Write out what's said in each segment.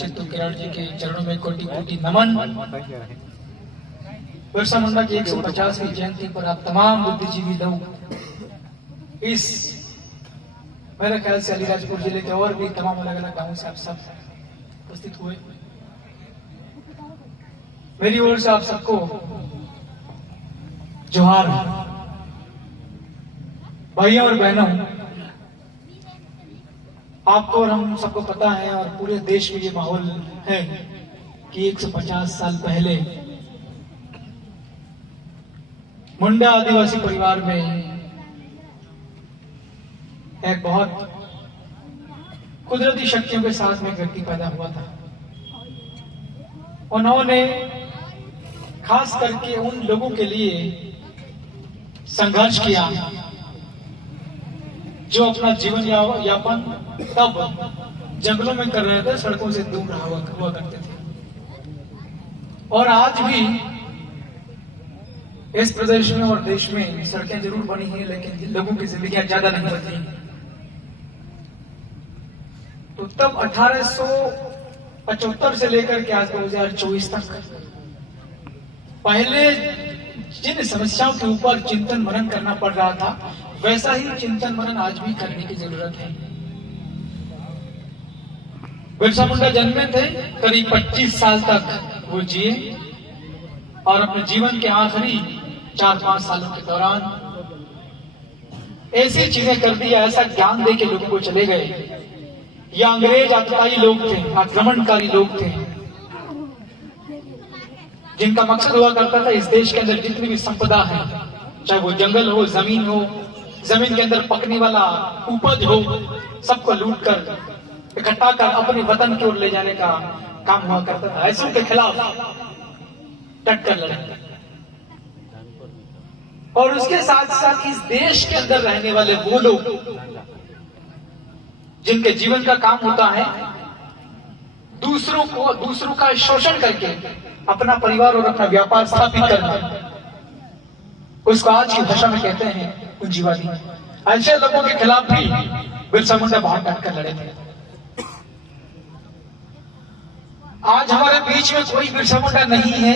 चित्तू किरण जी के चरणों में कोटि कोटि नमन। बिरसा मुंडा की 150वीं जयंती पर आप तमाम बुद्धिजीवी लोग इस मेरे ख्याल से अलीराजपुर जिले के और भी तमाम अलग अलग गांवों से आप सब उपस्थित हुए। मेरी ओर से आप सबको जोहार। भाइयों और बहनों, आपको और हम सबको पता है और पूरे देश में ये माहौल है कि 150 साल पहले मुंडा आदिवासी परिवार में एक बहुत कुदरती शक्तियों के साथ में एक व्यक्ति पैदा हुआ था। उन्होंने खास करके उन लोगों के लिए संघर्ष किया जो अपना जीवन यापन तब जंगलों में कर रहे थे, सड़कों से दूर हुआ करते थे। और आज भी इस प्रदेश में और देश में सड़कें जरूर बनी हैं, लेकिन लोगों की जिंदगियां ज्यादा नहीं बदली। तो तब 1875 से लेकर के आज 2024 तक पहले जिन समस्याओं के ऊपर चिंतन मनन करना पड़ रहा था, वैसा ही चिंतन मनन आज भी करने की जरूरत है। बिरसा मुंडा जन्मे थे, करीब 25 साल तक वो जिए और अपने जीवन के आखिरी 4-5 सालों के दौरान ऐसी चीजें कर दी, ऐसा ज्ञान दे के लोगों को चले गए। ये अंग्रेज आतताई लोग थे, आक्रमणकारी लोग थे, जिनका मकसद हुआ करता था इस देश के अंदर जितनी भी संपदा है, चाहे वो जंगल हो, जमीन हो, जमीन के अंदर पकने वाला उपज हो, सबको लूट कर इकट्ठा कर अपने वतन की ओर ले जाने का काम हुआ करता था। ऐसों के खिलाफ डट कर लड़े। और उसके साथ साथ इस देश के अंदर रहने वाले वो लोग जिनके जीवन का काम होता है दूसरों का शोषण करके अपना परिवार और अपना व्यापार स्थापित करना, उसको आज की भाषा में कहते हैं पूंजीवादी। ऐसे लोगों के खिलाफ भी बिरसा मुंडा बहुत डट कर लड़े थे। आज हमारे बीच में कोई बिरसा मुंडा नहीं है,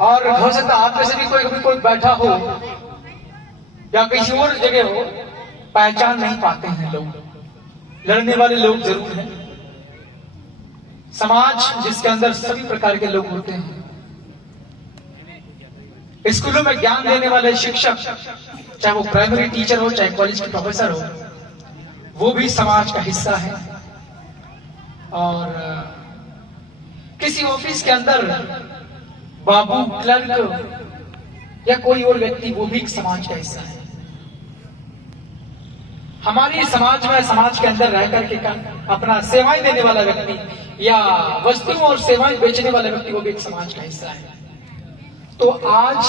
और हो सकता आप में से भी कोई बैठा हो या किसी और जगह हो, पहचान नहीं पाते हैं लोग। लड़ने वाले लोग जरूर हैं। समाज जिसके अंदर सभी प्रकार के लोग होते हैं, स्कूलों में ज्ञान देने वाले शिक्षक, चाहे वो प्राइमरी टीचर हो, चाहे कॉलेज के प्रोफेसर हो, वो भी समाज का हिस्सा है। और किसी ऑफिस के अंदर बाबू, क्लर्क या कोई और व्यक्ति, वो भी समाज का हिस्सा है। हमारी समाज में, समाज के अंदर रह करके अपना सेवाएं देने वाला व्यक्ति या वस्तुओं और सेवाएं बेचने वाला व्यक्ति, वो भी एक समाज का हिस्सा है। तो आज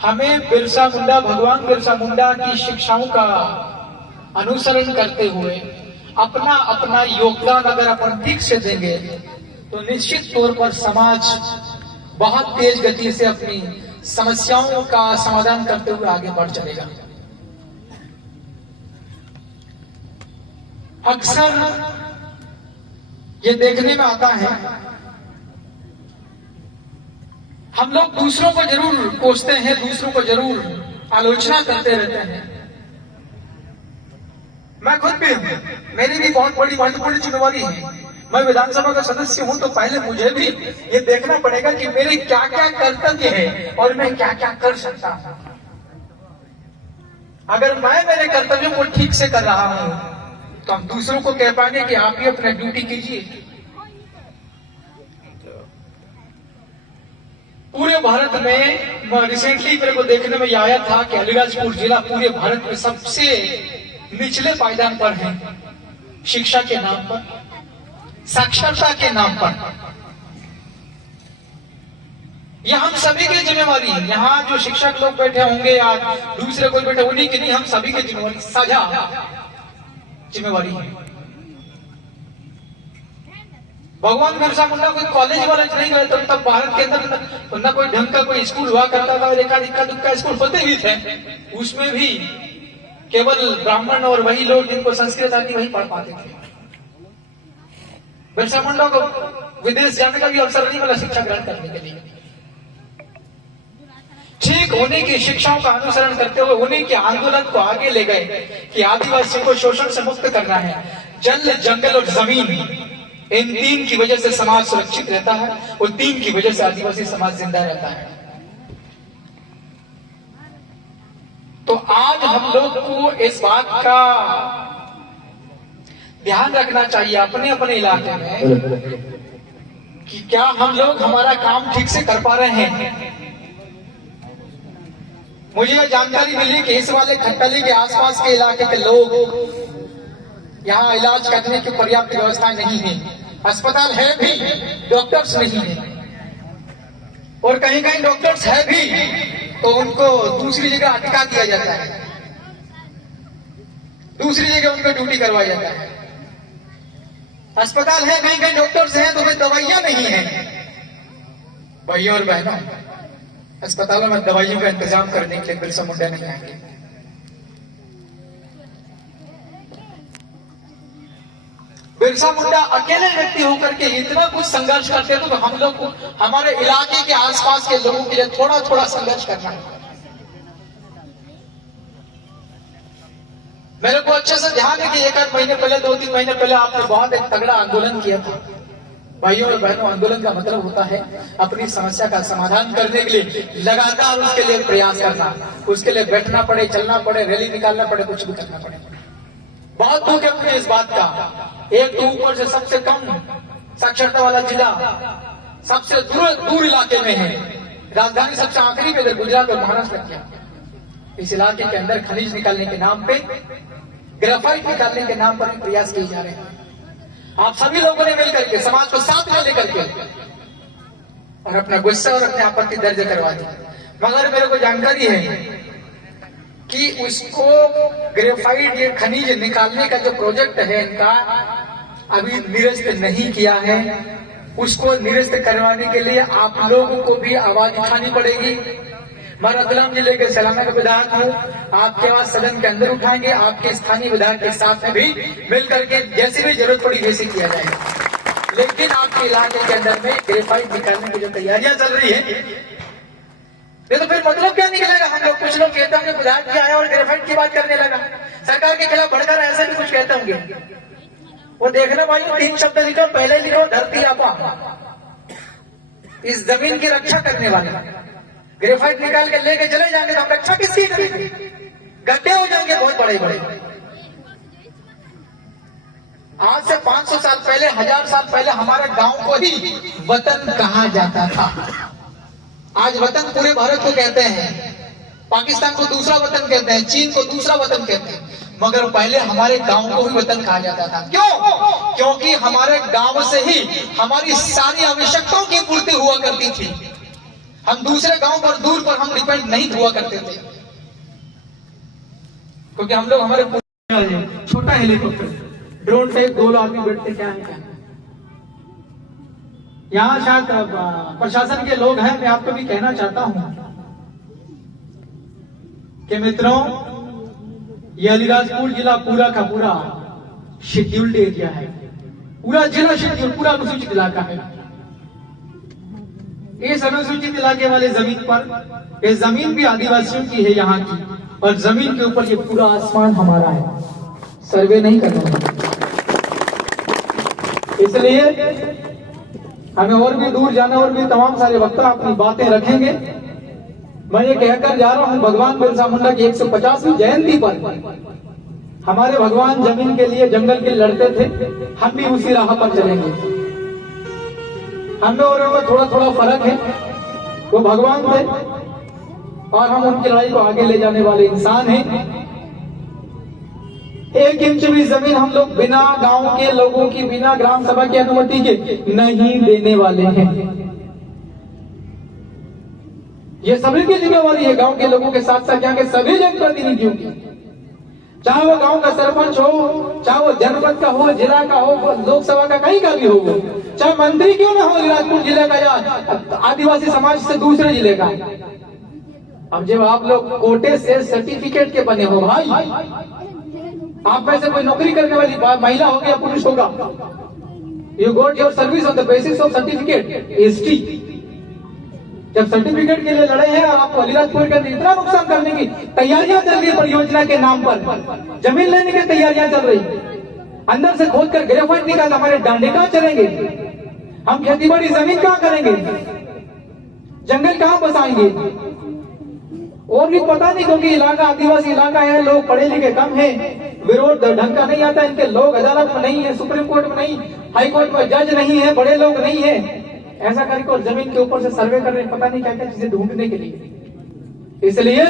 हमें बिरसा मुंडा, भगवान बिरसा मुंडा की शिक्षाओं का अनुसरण करते हुए अपना अपना योगदान अगर अपन ठीक से देंगे तो निश्चित तौर पर समाज बहुत तेज गति से अपनी समस्याओं का समाधान करते हुए आगे बढ़ चलेगा। अक्सर ये देखने में आता है, हम लोग दूसरों को जरूर कोसते हैं, दूसरों को जरूर आलोचना करते रहते हैं। मैं खुद भी हूं, मेरी भी बहुत बड़ी महत्वपूर्ण जिम्मेवारी है। मैं विधानसभा का सदस्य हूं, तो पहले मुझे भी ये देखना पड़ेगा कि मेरे क्या क्या कर्तव्य है और मैं क्या क्या कर सकता हूं। अगर मैं मेरे कर्तव्यों को ठीक से कर रहा हूं तो हम दूसरों को कह पाएंगे कि आप भी अपनी ड्यूटी कीजिए। पूरे भारत में रिसेंटली मेरे को देखने में आया था कि अलीराजपुर जिला पूरे भारत में सबसे निचले पायदान पर है, शिक्षा के नाम पर, साक्षरता के नाम पर। यह हम सभी की जिम्मेवारी है। यहाँ जो शिक्षक लोग बैठे होंगे या दूसरे कोई बैठे, उन्हीं की नहीं, हम सभी की जिम्मेवारी, साझा जिम्मेवारी है। भगवान बिरसा मुंडा कोई कॉलेज वाले नहीं गए, तब भारत के अंदर न कोई ढंग का कोई स्कूल हुआ करता था, इक्का दुक्का स्कूल होते भी थे, उसमें भी केवल ब्राह्मण और वही लोग जिनको संस्कृत आती वही पढ़ पाते थे। बिरसा मुंडा को विदेश जाने का भी अवसर नहीं मिला शिक्षा ग्रहण करने के लिए। ठीक उन्हीं की शिक्षाओं का अनुसरण करते हुए उन्हीं के आंदोलन को आगे ले गए कि आदिवासियों को शोषण से मुक्त करना है। जल, जंगल और जमीन, इन तीन की वजह से समाज सुरक्षित रहता है और तीन की वजह से आदिवासी समाज जिंदा रहता है। तो आज हम लोग को इस बात का ध्यान रखना चाहिए अपने अपने इलाके में कि क्या हम लोग हमारा काम ठीक से कर पा रहे हैं। मुझे यह जानकारी मिली कि इस वाले खट्टली के आसपास के इलाके के लोग यहाँ इलाज करने की पर्याप्त व्यवस्था नहीं है। अस्पताल है भी, डॉक्टर्स नहीं है, और कहीं कहीं डॉक्टर्स है भी तो उनको दूसरी जगह अटका दिया जाता है, दूसरी जगह उनको ड्यूटी करवाया जाता है। अस्पताल है, कहीं कहीं डॉक्टर्स हैं, तो वे दवाइयां नहीं है। भाइयों और बहनों, अस्पतालों में दवाइयों का इंतजाम करने के लिए बिरसा मुंडा नहीं आएंगे। बिरसा मुंडा अकेले व्यक्ति होकर के इतना कुछ संघर्ष करते थे, तो हम लोग को हमारे इलाके के आसपास के लोगों के लिए थोड़ा थोड़ा संघर्ष करना है। मेरे को अच्छे से ध्यान है कि एक आध महीने पहले, 2-3 महीने पहले आपने बहुत एक तगड़ा आंदोलन किया था। भाइयों और बहनों, आंदोलन का मतलब होता है अपनी समस्या का समाधान करने के लिए लगातार उसके लिए प्रयास करना, उसके लिए बैठना पड़े, चलना पड़े, रैली निकालना पड़े, कुछ भी करना पड़े। बहुत दुख है मुझे इस बात का। एक तो ऊपर से सबसे कम साक्षरता वाला जिला सबसे दूर इलाके में है, राजधानी सबसे आखिरी पे इधर गुजरात और महाराष्ट्र किया। इस इलाके के अंदर खनिज निकालने के नाम पे, ग्रेफाइट निकालने के नाम पर भी प्रयास किए जा रहे हैं। आप सभी लोगों ने मिलकर के, समाज को साथ में लेकर के और अपना गुस्सा और अपनी आपत्ति दर्ज करवा दी। मगर मेरे को जानकारी है कि उसको ग्रेफाइट, ये खनिज निकालने का जो प्रोजेक्ट है इनका, अभी निरस्त नहीं किया है। उसको निरस्त करवाने के लिए आप लोगों को भी आवाज उठानी पड़ेगी। मैं रतलाम जिले के सलाना का विधायक हूँ, आपके आवाज सदन के अंदर उठाएंगे, आपके स्थानीय विधायक के साथ में भी मिलकर के जैसी भी जरूरत पड़ी वैसे किया जाएगा। लेकिन आपके इलाके के अंदर में ग्रेफाइट निकालने की जो तैयारियां चल रही है, ये तो फिर मतलब क्या निकलेगा। हम लोग, कुछ लोग कहते होंगे विधायक भी आया और ग्रेफाइट की बात करने लगा, सरकार के खिलाफ बढ़कर ऐसा भी कुछ कहते होंगे। वो देखना भाई, 3 शब्द लिखो, पहले लिखो धरती आपा, इस जमीन की रक्षा करने वाला। ग्रेफाइट निकाल के लेके चले जाएंगे तो हम रक्षा किसकी करेंगे? गड्ढे हो जाएंगे बहुत बड़े बड़े। आज से 500 साल पहले, 1000 साल पहले हमारे गांव को ही वतन कहा जाता था। आज वतन पूरे भारत को कहते हैं, पाकिस्तान को दूसरा वतन कहते हैं, चीन को दूसरा वतन कहते हैं, मगर पहले हमारे गांव को ही वतन कहा जाता था। क्यों? क्योंकि हमारे गांव से ही हमारी सारी आवश्यकताओं की पूर्ति हुआ करती थी। हम दूसरे गांव पर, दूर पर हम डिपेंड नहीं हुआ करते थे, क्योंकि हम लोग हमारे छोटा हेलीकॉप्टर, ड्रोन टाइप 2 आदमी बैठते, क्या है। यहाँ शायद प्रशासन के लोग हैं, मैं आपको भी कहना चाहता हूं कि मित्रों, ये अलीराजपुर जिला पूरा का पूरा शेड्यूल्ड एरिया है। पूरा जिला शेड्यूल, पूरा अनुसूचित इलाका है। इस अनुसूचित इलाके वाले जमीन पर, ये जमीन भी आदिवासियों की है यहाँ की, और जमीन के ऊपर ये पूरा आसमान हमारा है। सर्वे नहीं करना, इसलिए हमें और भी दूर जाना, और भी तमाम सारे वक्ता अपनी बातें रखेंगे। मैं ये कहकर जा रहा हूं, भगवान बिरसा मुंडा की 150वीं जयंती पर हमारे भगवान जमीन के लिए, जंगल के लड़ते थे, हम भी उसी राह पर चलेंगे। हमें और उनमें थोड़ा थोड़ा फर्क है। वो भगवान थे और हम उनकी लड़ाई को आगे ले जाने वाले इंसान हैं। 1 इंच भी जमीन हम लोग बिना गांव के लोगों की, बिना ग्राम सभा की अनुमति के नहीं देने वाले हैं। ये सभी की जिम्मेवारी है, गांव के लोगों के साथ साथ यहाँ के सभी जनप्रतिनिधियों की। चाहे वो गांव का सरपंच हो, चाहे वो जनपद का हो, जिला का हो, लोकसभा का कहीं का भी हो, चाहे मंत्री क्यों ना हो अलीराजपुर जिले का या आदिवासी समाज से दूसरे जिले का। अब जब आप लोग कोटे से सर्टिफिकेट के बने हो भाई, आप में से कोई नौकरी करने वाली महिला होगी या पुरुष होगा, You got your service on the basis of certificate, ST. जब सर्टिफिकेट के लिए लड़े हैं और आपको अलीराजपुर के अंदर इतना नुकसान करने की तैयारियां चल रही है परियोजना के नाम पर, जमीन लेने की तैयारियां चल रही, अंदर से खोद कर ग्रेफाइट निकाल, हमारे डांडे कहां चलेंगे, हम खेती बाड़ी जमीन कहां करेंगे, जंगल कहां बसाएंगे। और भी पता नहीं, क्योंकि इलाका आदिवासी इलाका है, लोग पढ़े लिखे कम है, विरोध ढंग का नहीं आता इनके, लोग अदालत में नहीं है, सुप्रीम कोर्ट में नहीं, हाई कोर्ट में जज नहीं है, बड़े लोग नहीं है, ऐसा करके और जमीन के ऊपर से सर्वे कर रहे हैं, पता नहीं क्या क्या चीजें ढूंढने के लिए। इसलिए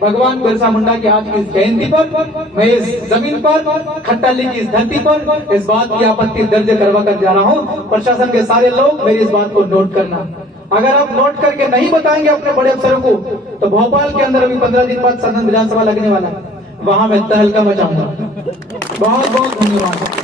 भगवान बिरसा मुंडा की आज की इस जयंती पर मैं इस जमीन पर, खट्टाली की इस धरती पर इस बात की आपत्ति दर्ज करवा कर जा रहा हूं। प्रशासन के सारे लोग मेरी इस बात को नोट करना, अगर आप नोट करके नहीं बताएंगे अपने बड़े अफसरों को, तो भोपाल के अंदर अभी 15 दिन बाद सदन विधानसभा लगने वाला है, वहां मैं तहलका मचाऊंगा। बहुत बहुत धन्यवाद।